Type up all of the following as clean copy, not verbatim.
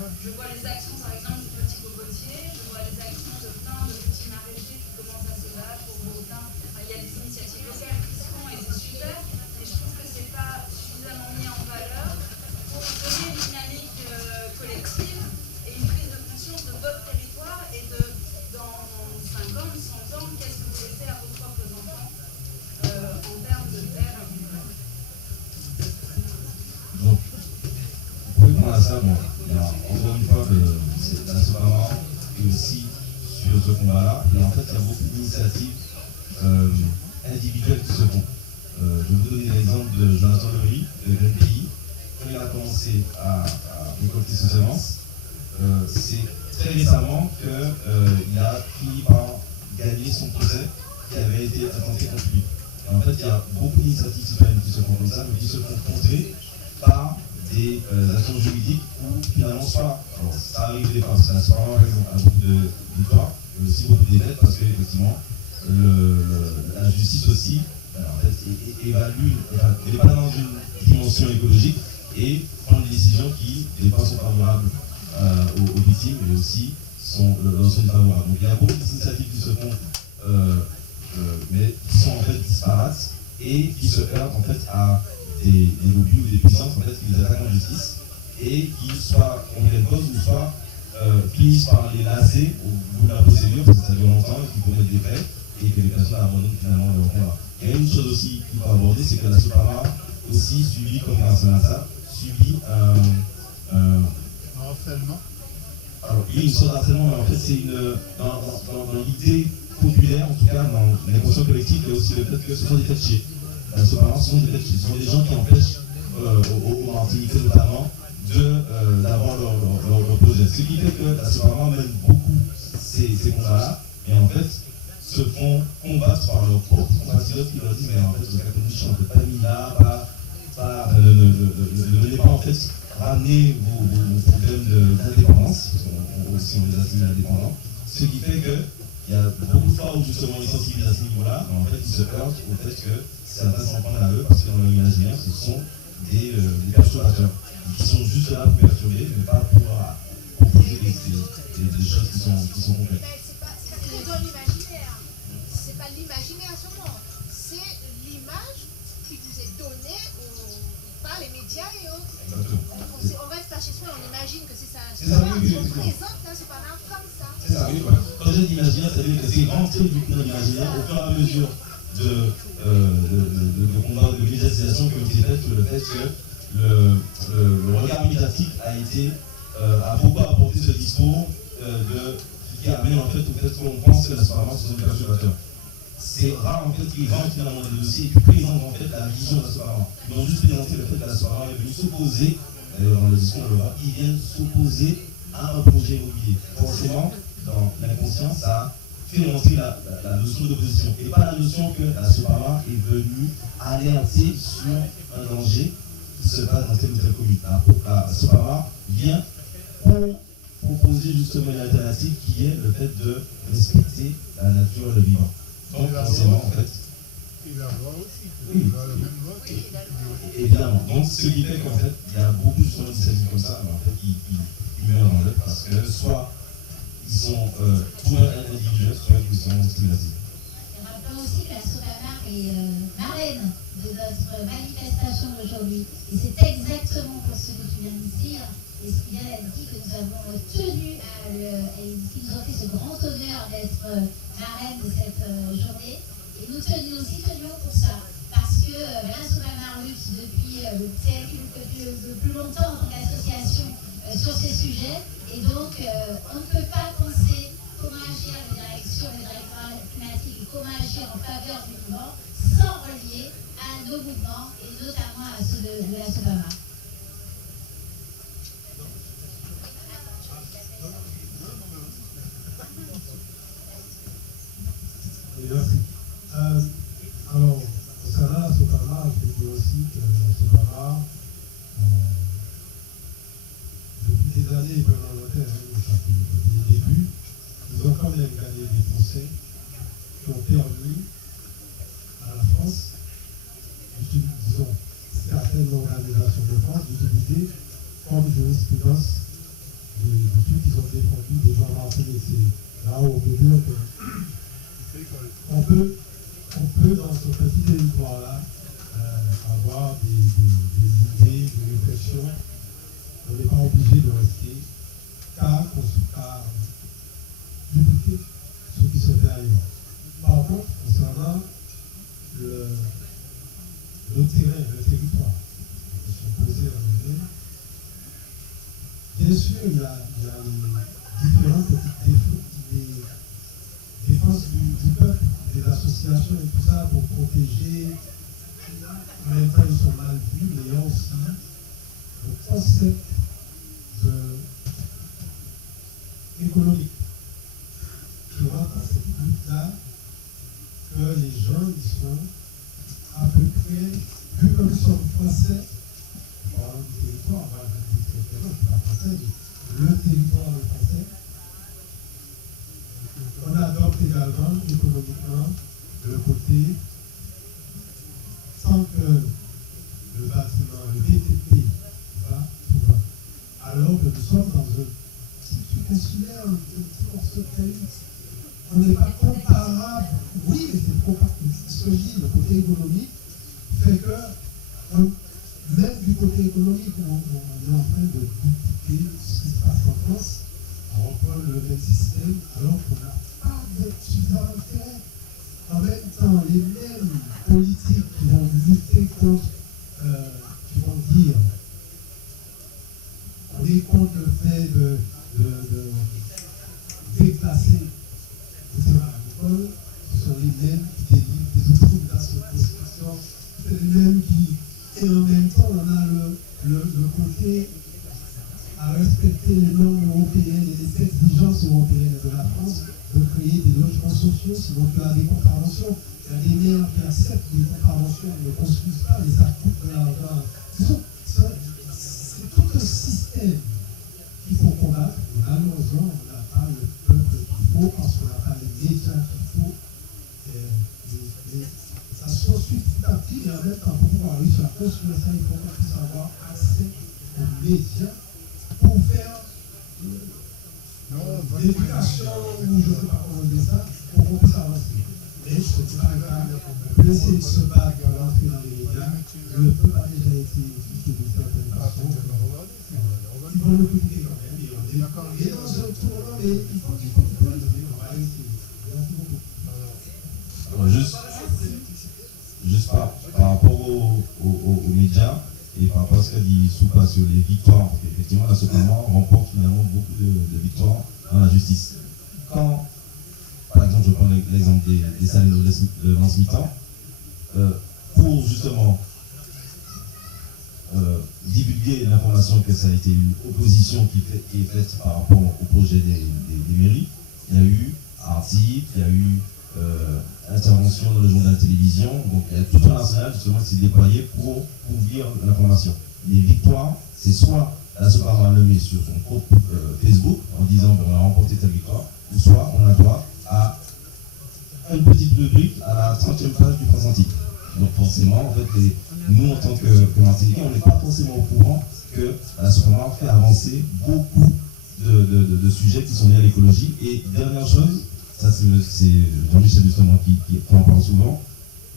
Je vois les actions, par exemple, du petit cocotier, je vois les actions de plein de petits maraîchers qui commencent à se battre pour autant. Il y a des initiatives locales qui se font et c'est super, mais je trouve que c'est pas suffisamment mis en valeur pour donner une dynamique collective et une prise de conscience de votre territoire et de, dans 50, 100 ans, qu'est-ce que vous laissez à vos propres enfants en termes de terre. Donc, pour répondre à ça, bon, il y a encore une fois c'est la Sopama et aussi sur ce combat-là. Et en fait, il y a beaucoup d'initiatives individuelles qui se font. Je vais vous donner l'exemple de Jonathan Lery, de Green Pays. Quand il a commencé à récolter ses semences, c'est très récemment qu'il a fini par gagner son procès qui avait été intenté contre lui. Et en fait, il y a beaucoup d'initiatives citoyennes qui se font comme ça, mais qui se font contrer par des actions juridiques où finalement soit, alors ça arrive des fois, parce que la Sopama par exemple a beaucoup de victoires, mais aussi beaucoup de défaites, parce qu'effectivement, la justice aussi, en fait, évalue, elle n'est pas dans une dimension écologique et prend des décisions qui, des fois, sont favorables aux victimes, mais aussi sont défavorables. Donc il y a beaucoup d'initiatives qui se font, mais qui sont en fait disparates et qui se heurtent en fait à des lobbies ou des puissances en fait, qui les attaquent en justice et qui soit ont une cause ou soit finissent par les lasser au bout de la procédure parce que ça dure longtemps et qu'ils commettent des faits et que les personnes abandonnent finalement leur combat. Il y a une chose aussi qu'il faut aborder, c'est que la Sopama aussi subit, comme grâce à ça, subit un harcèlement. Alors, il y a une sorte d'harcèlement, mais en fait, c'est dans l'idée populaire, en tout cas, dans l'émotion collective, il y a aussi le fait que ce sont des fétichés. La Sopama, ce sont des fétichés. Ce sont des gens qui empêchent, aux Martiniquais notamment, d'avoir leur projet. Ce qui fait que la Sopama mène beaucoup ces combats-là, et en fait, se font combattre par leurs propres compatriotes qui leur disent, mais en fait, vous êtes catholique, on ne peut pas mis là, ne venez pas en fait ramener vos problèmes d'indépendance, parce qu'on aussi on les assimile indépendants, ce qui fait qu'il y a beaucoup de fois où justement ils sensibilisent à ce niveau-là, mais en fait ils se heurtent au fait que certains s'en prennent à eux parce que dans leur imaginaire ce sont des perturbateurs, qui sont juste là pour perturber, mais pas pour proposer des choses qui sont complètes. C'est dans l'imaginaire. C'est pas l'imaginaire seulement. C'est l'image qui vous est donnée par les médias et autres. On reste pas chez soi, on imagine que c'est ça. On présente la Sopama comme ça. C'est ça, oui, voilà. Quand je dis imaginaire, c'est-à-dire que c'est rentré du coup dans l'imaginaire au fur et à mesure de combats de médiatisation qui ont été faits sur le fait que le regard médiatique a beaucoup apporté ce discours qui amène en fait au fait qu'on pense que la Sopama ce sont des perturbateurs. C'est rare en fait qu'ils rentrent finalement dans le dossier et qu'ils présentent en fait la vision de la Sopama. Ils ont juste présenté le fait que la Sopama est venue s'opposer, dans le discours on le voit, ils viennent s'opposer à un projet immobilier. Forcément, dans l'inconscient, ça fait rentrer la notion d'opposition. Et pas la notion que la Sopama est venue alerter sur un danger qui se passe dans telle ou telle commune. La Sopama vient pour proposer justement une alternative qui est le fait de respecter la nature et le vivant. Donc forcément en fait. Et la voix aussi, oui. Il a le même vote. Évidemment. Donc ce qui fait qu'en fait, il y a beaucoup d'initiatives comme ça, mais en fait, ils meurent dans l'œuf parce que soit ils sont trop individuels, soit ils sont stigmatisés. Rappelons aussi que la Sopama est marraine de notre manifestation d'aujourd'hui. Et c'est exactement pour ce que tu viens de dire, et ce qu'il a dit que nous avons tenu et qui nous ont fait ce grand honneur d'être marraine de cette journée. Et nous tenions pour ça, parce que la Sopama lutte depuis le plus longtemps en tant qu'association sur ces sujets, et donc on ne peut pas penser comment agir sur les dérèglements climatiques et comment agir en faveur du mouvement sans relier à nos mouvements et notamment à ceux de la Sopama. Merci. Alors, concernant la Sopama, je peux dire aussi que la Sopama, depuis des années, ils peuvent inventer depuis le début, ils ont quand même gagné des procès qui ont permis à la France, disons, certaines organisations de France d'utiliser comme jurisprudence des trucs qu'ils ont défendus, des gens renseignés. C'est là où on peut dire qu'on peut, dans ce petit territoire-là, avoir des idées, des réflexions. On n'est pas obligé de rester car dupliquer ce qui se fait ailleurs. Par contre, concernant le terrain, le territoire, qui sont posés dans le terrain, bien sûr, il y a les différentes défenses du peuple, des associations et tout ça pour protéger. En même temps, ils sont mal vus, mais il y a aussi le concept économique qui rentre dans cette lutte-là, que les gens ils sont à peu près, vu que nous sommes français, en parlant du territoire, on va dire très non, c'est pas français, mais le territoire est français, on adopte également économiquement le côté sans que le bâtiment, le BTP va tout va. Alors que nous sommes dans un petit insulaire, un petit morceau de pays. On n'est pas comparable. Oui, mais c'est comparable. Ce que je dis, le côté économique fait que, même du côté économique, on est en train de dupliquer ce qui se passe en France, on reprend le même système, alors qu'on n'a pas suffisamment de terrain. En même temps, les mêmes politiques qui vont lutter contre, qui vont dire, on est contre le fait de déplacer les terrains agricoles, ce sont les mêmes qui délivrent des autorisations de construction, c'est les mêmes qui, et en même temps, on a le côté à respecter les normes européennes et les exigences européennes de la France, de créer des logements sociaux, sinon tu as des contraventions. Il y a des maires qui acceptent des contraventions, ne construisent pas, et ça coûte de l'argent. C'est tout un système qu'il faut combattre. Malheureusement, on n'a pas le peuple qu'il faut, parce qu'on n'a pas les médias qu'il faut. Et ça se construit petit à petit, mais en même temps, pour pouvoir réussir à construire ça, il faut qu'on puisse avoir accès aux médias pour faire l'éducation, ou je ne sais pas comment dire ça, pour qu'on puisse avancer. Mais ce n'est pas le cas. On peut essayer de se battre pour rentrer dans les médias. Le peuple a déjà été éduqué de certaines façons. Ils vont le critiquer quand même. Et dans ce tournant, mais il faut qu'il le dire. On va essayer. Merci beaucoup. Alors juste par rapport aux médias et par rapport à ce qu'a dit Soupa sur les victoires, effectivement, la Soprano remporte finalement beaucoup de victoires dans la justice. Quand, par exemple, je prends l'exemple des salles de lance mi-temps, pour justement divulguer l'information que ça a été une opposition qui est faite par rapport au projet des mairies, il y a eu articles, il y a eu intervention dans le journal de télévision, donc il y a tout un arsenal justement qui s'est déployé pour couvrir l'information. Les victoires, c'est soit la Soprano a nommé sur son compte Facebook en disant qu'on a remporté telle victoire, ou soit on a droit à une petite rubrique à la 30e page du Prince Antique. Donc forcément, en fait, nous en tant que Martiniquais, on n'est pas forcément au courant que la Soprano fait avancer beaucoup de sujets qui sont liés à l'écologie. Et dernière chose, ça c'est Jean-Michel justement qui en parle souvent,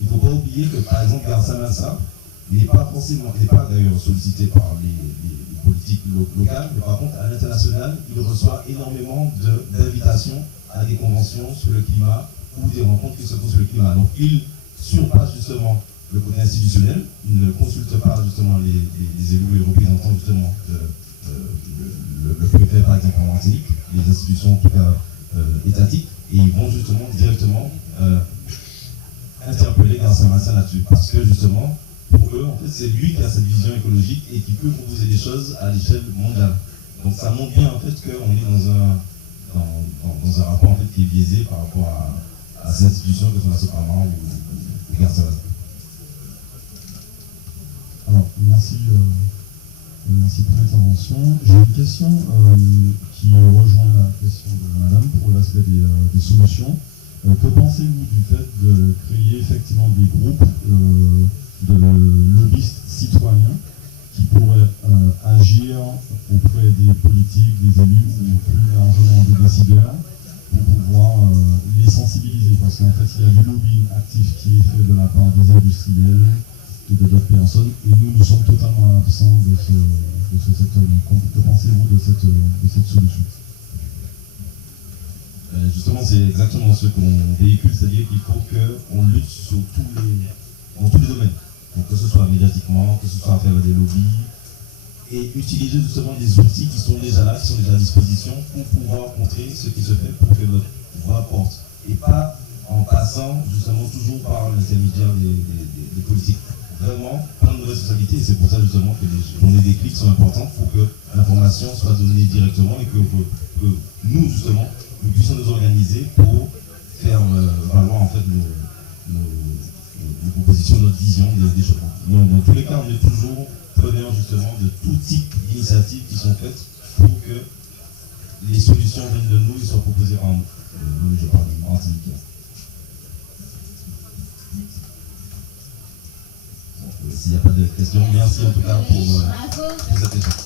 il ne faut pas oublier que par exemple Garça Mansa, il n'est pas d'ailleurs sollicité par les politiques locales, mais par contre à l'international, il reçoit énormément d'invitations à des conventions sur le climat ou des rencontres qui se font sur le climat. Donc il surpasse justement le côté institutionnel, il ne consulte pas justement les élus et les représentants justement le préfet par exemple en Martinique, les institutions en tout cas étatiques, et ils vont justement directement interpeller Garça Mansa là-dessus, parce que justement pour eux, en fait, c'est lui qui a cette vision écologique et qui peut proposer des choses à l'échelle mondiale. Donc ça montre bien en fait qu'on est dans un rapport en fait qui est biaisé par rapport à ces institutions que sont la Soprano ou Garça Mansa. Alors merci pour l'intervention. J'ai une question qui rejoint la question de Madame pour l'aspect des solutions. Que pensez-vous du fait de créer effectivement des groupes de lobbyistes citoyens qui pourraient agir auprès des politiques, des élus ou plus largement des décideurs pour pouvoir les sensibiliser. Parce qu'en fait, il y a du lobbying actif qui est fait de la part des industriels et de d'autres personnes. Et nous sommes totalement absents de ce secteur. Donc, que pensez-vous de cette solution? Justement, c'est exactement ce qu'on véhicule, c'est-à-dire qu'il faut qu'on lutte dans tous les domaines. Donc, que ce soit médiatiquement, que ce soit à faire des lobbies, et utiliser justement des outils qui sont déjà là, qui sont déjà à disposition pour pouvoir montrer ce qui se fait pour que notre voix porte. Et pas en passant justement toujours par l'intermédiaire des politiques. Vraiment prendre nos responsabilités, et c'est pour ça justement que les journées des clics sont importantes pour que l'information soit donnée directement et que nous justement nous puissions nous organiser pour faire valoir en fait nos propositions, notre vision des choses. Donc dans tous les cas, on est toujours preneur justement de tout type d'initiatives qui sont faites pour que les solutions viennent de nous et soient proposées par nous. Je parle en Martinique. S'il n'y a pas de questions, merci en tout cas pour cette échange.